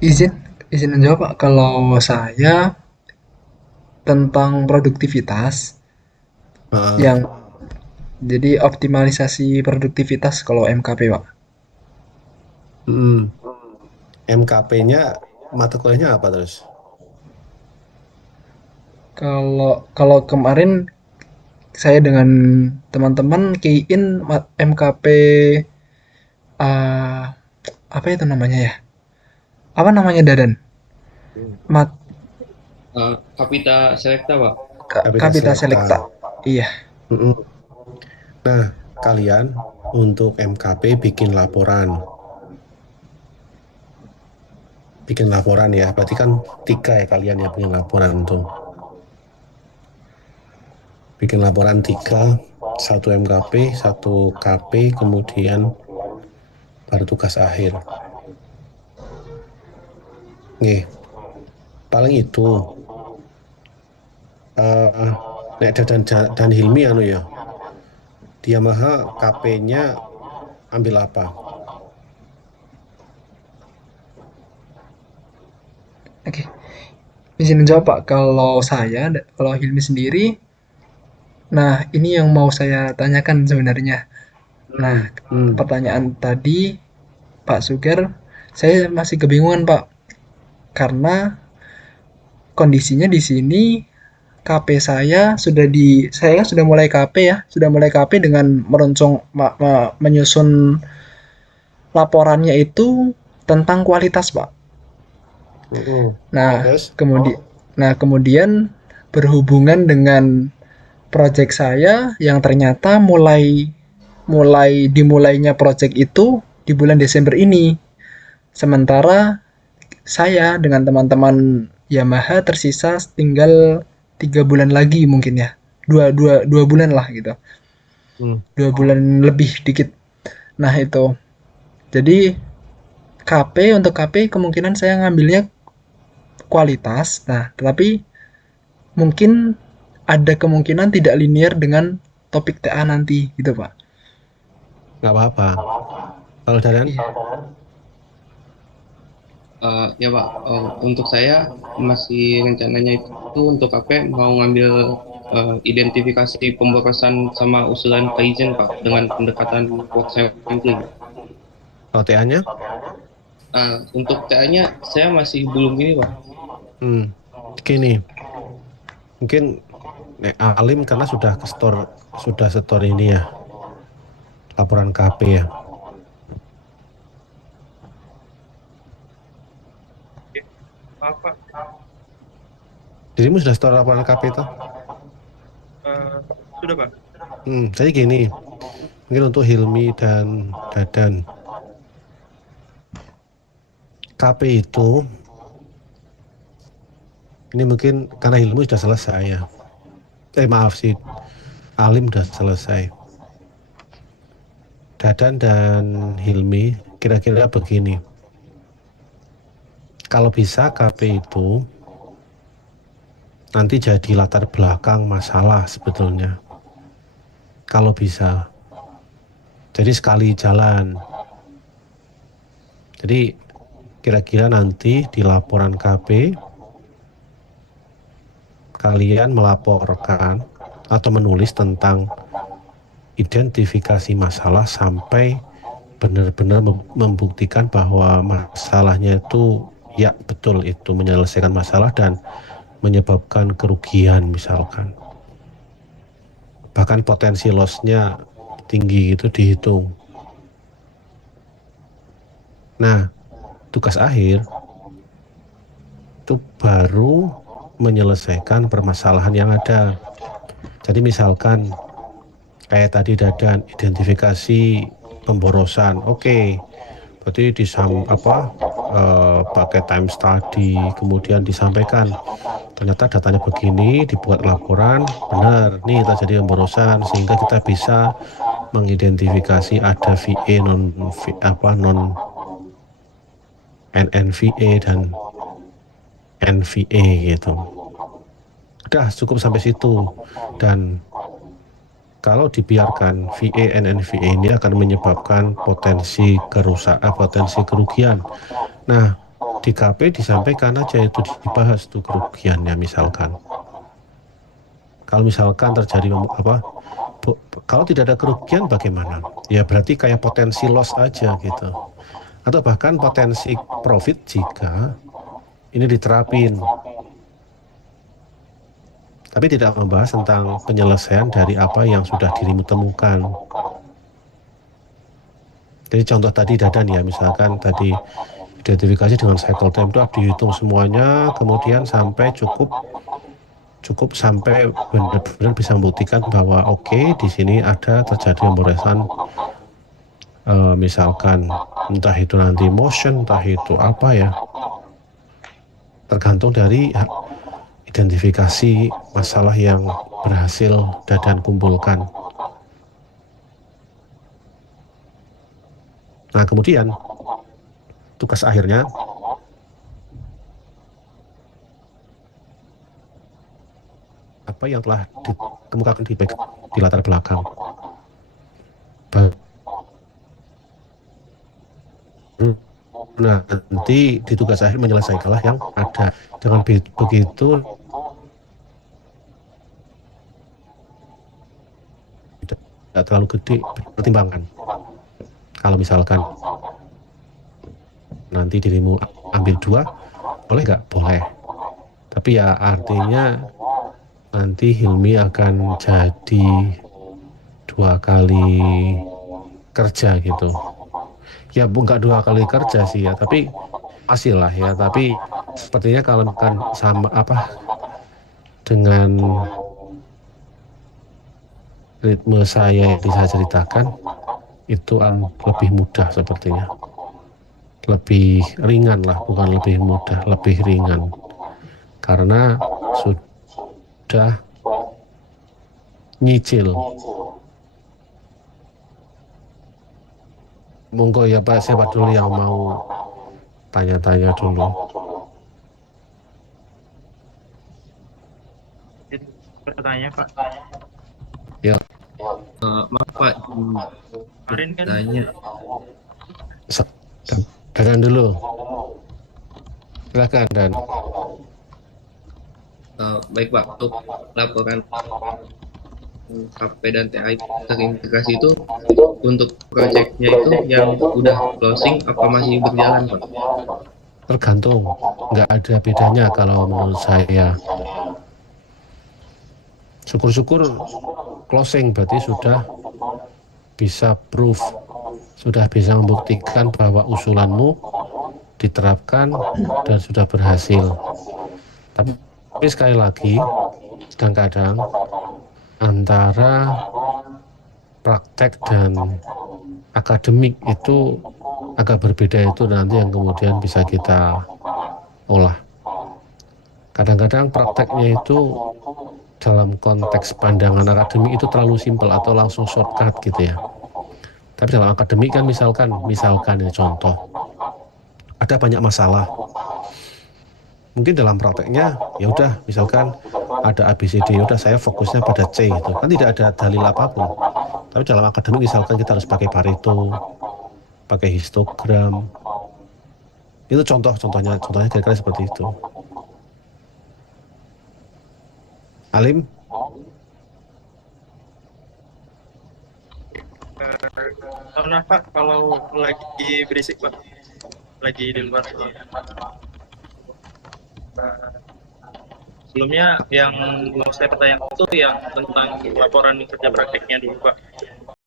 Izin izin menjawab Pak, kalau saya tentang produktivitas Heeh. yang jadi optimalisasi produktivitas kalau MKP Pak. Mm. MKP-nya mata kuliahnya apa terus? Kalau kalau kemarin saya dengan teman-teman key-in MKP, apa itu namanya ya? Apa namanya Dadan? Hmm. Mat Kapita Selecta, Pak. Kapita Kapita Selekta. Selecta. Iya. Mm-mm. Nah, kalian untuk MKP bikin laporan. Bikin laporan ya, berarti kan tiga ya kalian ya bikin laporan tuh. Bikin laporan tiga, satu MKP, satu KP, kemudian baru tugas akhir. Nih, paling itu. eh Nek dan Hilmi anu ya, di Yamaha KP-nya ambil apa? Oke. Izin menjawab Pak, kalau Hilmi sendiri, nah ini yang mau saya tanyakan sebenarnya. Hmm, Nah, hmm. pertanyaan tadi Pak Suger, saya masih kebingungan Pak, karena kondisinya di sini KP saya sudah mulai KP ya, sudah mulai KP dengan menyusun laporannya itu tentang kualitas, Pak. Nah, Terus? kemudian berhubungan dengan proyek saya yang ternyata mulai dimulainya proyek itu di bulan Desember ini. Sementara saya dengan teman-teman Yamaha tersisa tinggal 3 bulan lagi mungkin ya, dua bulan lah gitu, Hmm. 2 bulan lebih dikit. Nah itu, jadi untuk KP kemungkinan saya ngambilnya kualitas. Nah tetapi mungkin ada kemungkinan tidak linear dengan topik TA nanti gitu Pak. Nggak apa-apa. Kalau Dadan? Iya. Ya, Pak. Untuk saya masih rencananya itu untuk apa? Mau ngambil identifikasi pemborosan sama usulan Kaizen, Pak, dengan pendekatan work sampling. Kalau TA-nya? Untuk TA-nya saya masih belum ini, Pak. Hmm. Gini, mungkin Nek Alim karena sudah setor ini ya, laporan KP ya. Maaf Pak, Dirimu sudah setor laporan KP itu? eh, sudah Pak. Jadi gini, mungkin untuk Hilmi dan Dadan, KP itu, ini mungkin karena Hilmi sudah selesai ya. Maaf sih, Alim sudah selesai. Dadan dan Hilmi, kira-kira begini. Kalau bisa KP itu nanti jadi latar belakang masalah sebetulnya. Kalau bisa. Jadi sekali jalan. Jadi kira-kira nanti di laporan KP kalian melaporkan atau menulis tentang identifikasi masalah sampai benar-benar membuktikan bahwa masalahnya itu ya betul itu menyelesaikan masalah dan menyebabkan kerugian misalkan. Bahkan potensi loss-nya tinggi itu dihitung. Nah, tugas akhir itu baru menyelesaikan permasalahan yang ada. Jadi misalkan kayak tadi Dadan identifikasi pemborosan. Oke, berarti pakai time study kemudian disampaikan ternyata datanya begini, dibuat laporan benar nih terjadi pemborosan sehingga kita bisa mengidentifikasi ada VA non NNVA dan NVA gitu. Udah cukup sampai situ. Dan kalau dibiarkan VA NNVA ini akan menyebabkan potensi kerusakan, potensi kerugian. Nah, di KP disampaikan aja itu dibahas tuh kerugiannya misalkan. Kalau misalkan terjadi kalau tidak ada kerugian bagaimana? Ya berarti kayak potensi loss aja gitu. Atau bahkan potensi profit jika ini diterapin. Tapi tidak membahas tentang penyelesaian dari apa yang sudah dirimu temukan. Jadi contoh tadi Dadan ya, misalkan tadi identifikasi dengan cycle time itu dihitung semuanya, kemudian sampai cukup sampai benar-benar bisa membuktikan bahwa oke, di sini ada terjadi pemrosesan misalkan entah itu nanti motion, entah itu apa ya, tergantung dari identifikasi masalah yang berhasil Dadan kumpulkan. Nah kemudian tugas akhirnya apa yang telah dikemukakan di latar belakang. Nah nanti di tugas akhir menyelesaikanlah yang ada. Dengan begitu tidak terlalu gede pertimbangan. Kalau misalkan nanti dirimu ambil 2, boleh nggak? Boleh. Tapi ya artinya nanti Hilmi akan jadi 2 kali kerja gitu. Ya nggak 2 kali kerja sih ya, tapi masih lah ya. Tapi sepertinya kalau bukan sama dengan ritme saya yang bisa ceritakan itu lebih mudah sepertinya, lebih ringan lah, bukan lebih mudah, lebih ringan karena sudah nyicil. Monggo ya Pak, siapa dulu yang mau tanya-tanya dulu? Bertanya Pak. Ya. Maaf Pak, Kemarin kan tanya. Dadan dulu. Silakan Dan. Baik Pak, untuk laporan KP dan TA terintegrasi itu untuk proyeknya itu yang udah closing apa masih berjalan Pak? Tergantung, nggak ada bedanya kalau menurut saya. Syukur-syukur closing berarti sudah bisa proof, sudah bisa membuktikan bahwa usulanmu diterapkan dan sudah berhasil. Tapi sekali lagi, kadang-kadang antara praktek dan akademik itu agak berbeda, itu nanti yang kemudian bisa kita olah. Kadang-kadang prakteknya itu dalam konteks pandangan akademik itu terlalu simpel atau langsung shortcut gitu ya. Tapi dalam akademik kan misalkan ya contoh, ada banyak masalah. Mungkin dalam prakteknya ya udah misalkan ada ABCD, ya udah saya fokusnya pada C gitu. Kan tidak ada dalil apapun. Tapi dalam akademik misalkan kita harus pakai Pareto, pakai histogram. Itu contohnya kira-kira seperti itu. Alim? Pernah Pak kalau lagi berisik Pak, lagi di luar. Sebelumnya yang mau saya pertanyakan itu yang tentang laporan kerja prakteknya dulu Pak.